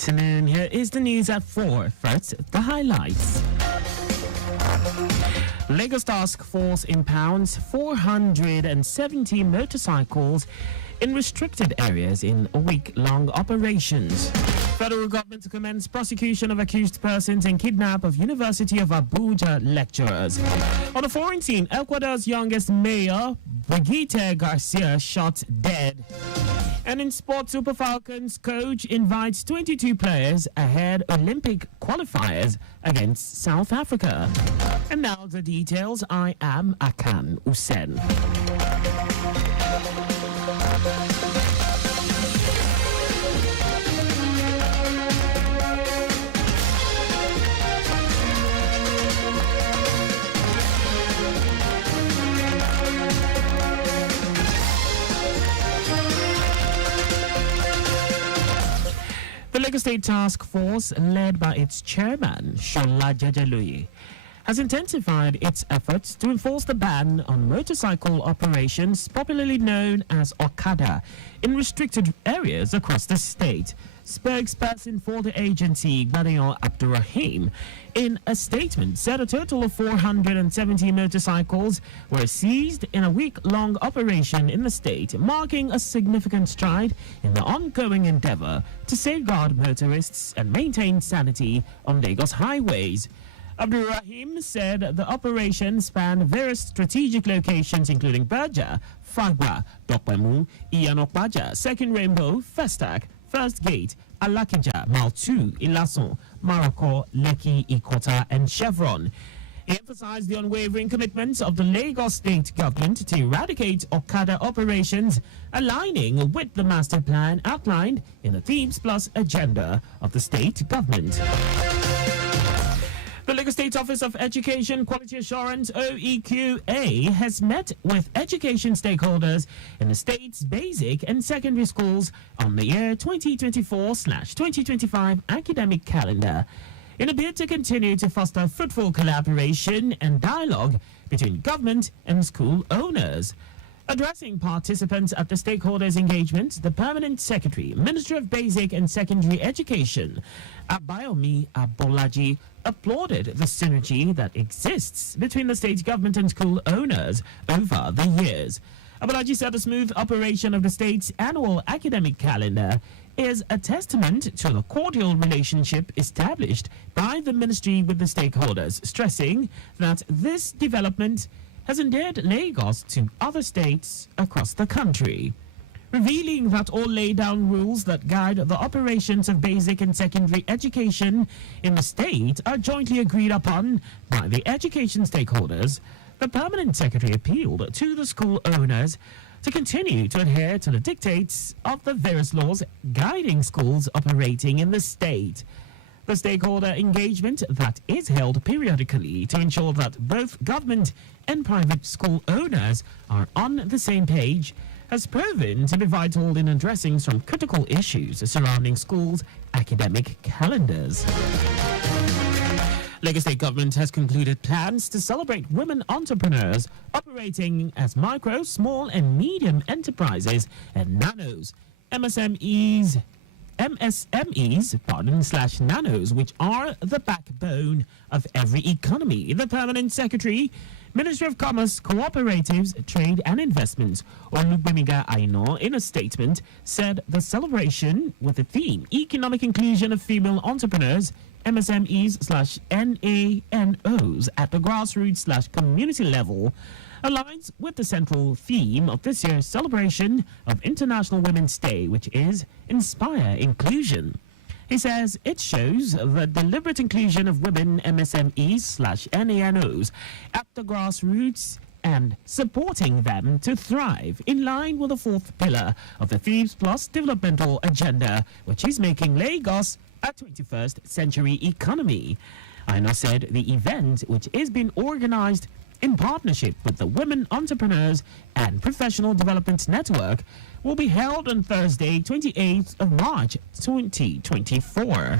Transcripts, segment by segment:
afternoon. Here is the news at 4. First, the highlights. Lagos Task Force impounds 470 motorcycles in restricted areas in a week-long operations. Federal government to commence prosecution of accused persons in kidnap of University of Abuja lecturers. On the foreign scene, Ecuador's youngest mayor, Brigitte Garcia, shot dead. And in sport, Super Falcons coach invites 22 players ahead Olympic qualifiers against South Africa. And now the details. I am Akan Usen. The Lagos State Task Force, led by its chairman, Shola Jajaluyi, has intensified its efforts to enforce the ban on motorcycle operations, popularly known as Okada, in restricted areas across the state. Spokesperson for the agency, Gbadayo Abdurrahim, in a statement said a total of 470 motorcycles were seized in a week-long operation in the state, marking a significant stride in the ongoing endeavor to safeguard motorists and maintain sanity on Lagos highways. Abdurrahim said the operation spanned various strategic locations including Berja, Fagba, Dokpemu, Iyanokpaja, Second Rainbow, Festac, First Gate, Alakija, Maltu, Ilason, Maroko, Lekki, Ikota, and Chevron. He emphasized the unwavering commitment of the Lagos state government to eradicate Okada operations, aligning with the master plan outlined in the Themes Plus agenda of the state government. The Lagos State Office of Education Quality Assurance, OEQA, has met with education stakeholders in the state's basic and secondary schools on the year 2024/2025 academic calendar, in a bid to continue to foster fruitful collaboration and dialogue between government and school owners. Addressing participants at the stakeholders' engagement, the Permanent Secretary, Ministry of Basic and Secondary Education, Abayomi Abolaji, applauded the synergy that exists between the state government and school owners over the years. Abolaji said the smooth operation of the state's annual academic calendar is a testament to the cordial relationship established by the ministry with the stakeholders, stressing that this development has endeared Lagos to other states across the country, revealing that all laid down rules that guide the operations of basic and secondary education in the state are jointly agreed upon by the education stakeholders. The Permanent Secretary appealed to the school owners to continue to adhere to the dictates of the various laws guiding schools operating in the state. The stakeholder engagement that is held periodically to ensure that both government and private school owners are on the same page has proven to be vital in addressing some critical issues surrounding schools' academic calendars. Lagos State government has concluded plans to celebrate women entrepreneurs operating as micro, small, and medium enterprises and nanos, MSMEs, /nanos, which are the backbone of every economy. The Permanent Secretary, Ministry of Commerce, Cooperatives, Trade and Investments, Olugbemiga Aino, in a statement, said the celebration with the theme Economic Inclusion of Female Entrepreneurs, MSMEs/NANOs at the grassroots/community level aligns with the central theme of this year's celebration of International Women's Day, which is Inspire Inclusion. He says it shows the deliberate inclusion of women MSMEs/NANOs at the grassroots and supporting them to thrive in line with the fourth pillar of the Themes Plus developmental agenda, which is making Lagos a 21st century economy. Aina said the event, which is being organized in partnership with the Women Entrepreneurs and Professional Development Network, will be held on Thursday, 28th of March, 2024.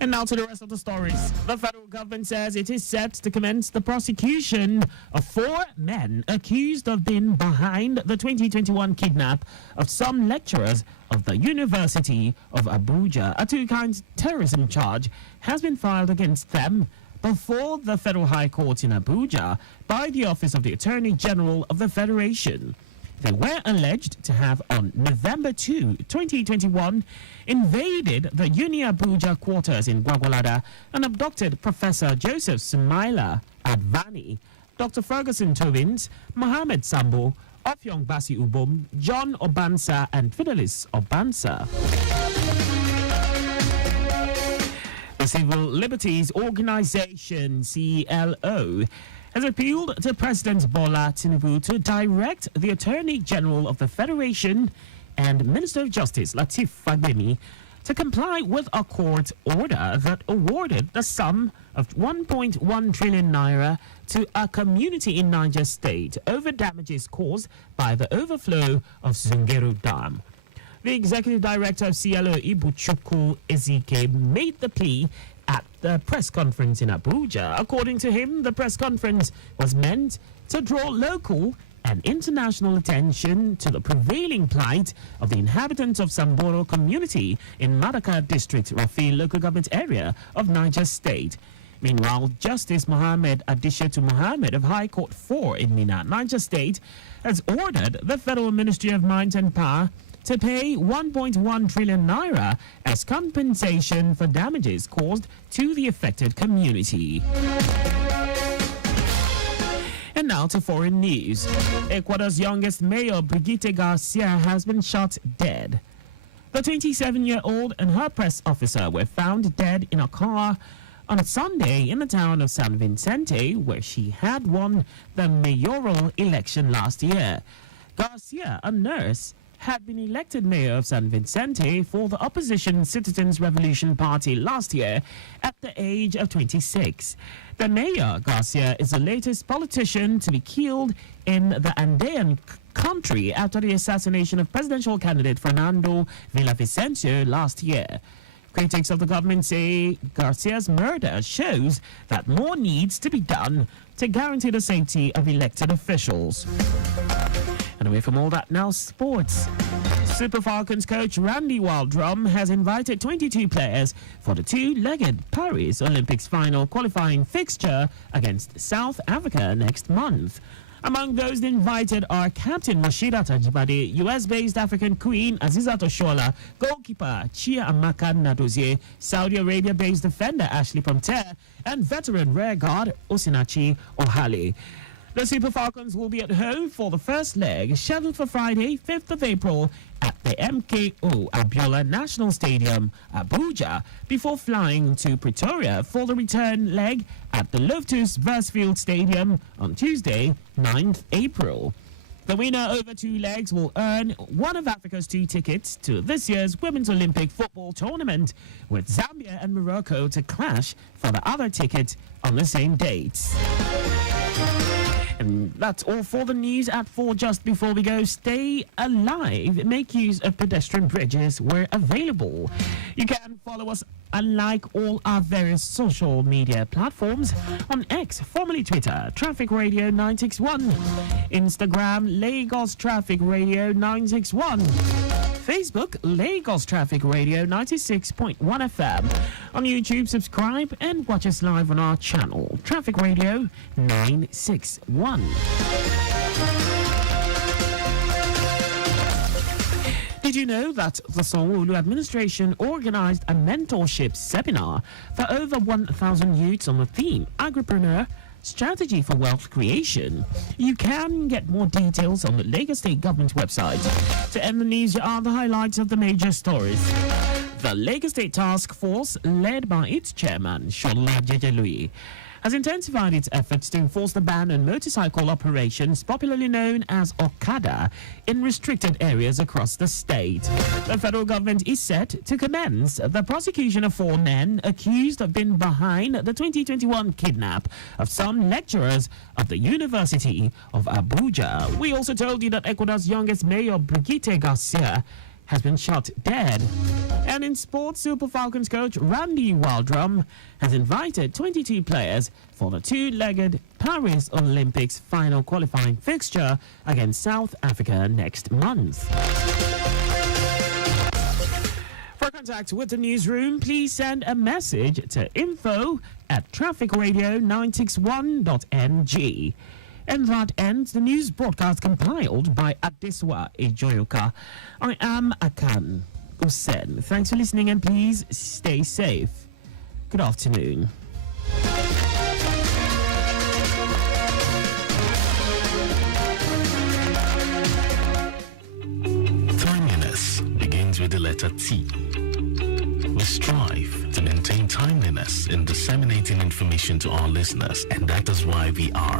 And now to the rest of the stories. The federal government says it is set to commence the prosecution of 4 men accused of being behind the 2021 kidnap of some lecturers of the University of Abuja. A 2-count terrorism charge has been filed against them before the Federal High Court in Abuja by the Office of the Attorney General of the Federation. They were alleged to have, on November 2, 2021, invaded the Uni Abuja quarters in Gwagwalada and abducted Professor Joseph Sumaila Advani, Dr. Ferguson Tobins, Mohammed Sambo, Ofyong Basi Ubom, John Obansa, and Fidelis Obansa. The Civil Liberties Organization, CLO, has appealed to President Bola Tinubu to direct the Attorney General of the Federation and Minister of Justice Lateef Fagbemi to comply with a court order that awarded the sum of 1.1 trillion naira to a community in Niger State over damages caused by the overflow of Zungeru Dam. The executive director of CLO, Ibuchukwu Ezike, made the plea at the press conference in Abuja. According to him, the press conference was meant to draw local and international attention to the prevailing plight of the inhabitants of Samboro community in Madaka District, Rafi local government area of Niger State. Meanwhile, Justice Mohammed Adishatu Mohammed of High Court 4 in Mina, Niger State, has ordered the Federal Ministry of Mines and Power to pay 1.1 trillion naira as compensation for damages caused to the affected community. And now to foreign news. Ecuador's youngest mayor, Brigitte Garcia, has been shot dead. The 27-year-old and her press officer were found dead in a car on a Sunday in the town of San Vicente, where she had won the mayoral election last year. Garcia, a nurse, had been elected mayor of San Vicente for the opposition Citizens Revolution Party last year at the age of 26. The mayor, Garcia, is the latest politician to be killed in the Andean country after the assassination of presidential candidate Fernando Villavicencio last year. Critics of the government say Garcia's murder shows that more needs to be done to guarantee the safety of elected officials. And away from all that, now sports. Super Falcons coach Randy Waldrum has invited 22 players for the 2-legged Paris Olympics final qualifying fixture against South Africa next month. Among those invited are Captain Rashida Tajibade, US-based African Queen Azizat Oshola, goalkeeper Chia Amaka Nadozie, Saudi Arabia-based defender Ashley Pomter, and veteran rear guard Osinachi Ohale. The Super Falcons will be at home for the first leg, scheduled for Friday, 5th of April, at the MKO Abiola National Stadium, Abuja, before flying to Pretoria for the return leg at the Loftus Versfield Stadium on Tuesday, 9th April. The winner over 2 legs will earn one of Africa's 2 tickets to this year's Women's Olympic Football Tournament, with Zambia and Morocco to clash for the other ticket on the same dates. And that's all for the news at 4. Just before we go, stay alive. Make use of pedestrian bridges where available. You can follow us and like all our various social media platforms on X, formerly Twitter, Traffic Radio 961, Instagram, Lagos Traffic Radio 961, Facebook, Lagos Traffic Radio 96.1 FM. On YouTube, subscribe and watch us live on our channel, Traffic Radio 961. Did you know that the Sanwo-Olu administration organized a mentorship seminar for over 1,000 youths on the theme Agripreneur Strategy for Wealth Creation? You can get more details on the Lagos State Government website. To end the news, here are the highlights of the major stories. The Lagos State Task Force, led by its chairman, Shola Jejelui, has intensified its efforts to enforce the ban on motorcycle operations, popularly known as Okada, in restricted areas across the state. The federal government is set to commence the prosecution of 4 men accused of being behind the 2021 kidnap of some lecturers of the University of Abuja. We also told you that Ecuador's youngest mayor, Brigitte Garcia, has been shot dead. And in sports, Super Falcons coach Randy Waldrum has invited 22 players for the two-legged Paris Olympics final qualifying fixture against South Africa next month. For contact with the newsroom, please send a message to info@trafficradio961.ng. And that ends the news broadcast compiled by Adeswa Ejoyoka. I am Akan Usen. Thanks for listening and please stay safe. Good afternoon. Timeliness begins with the letter T. We strive to maintain timeliness in disseminating information to our listeners, and that is why we are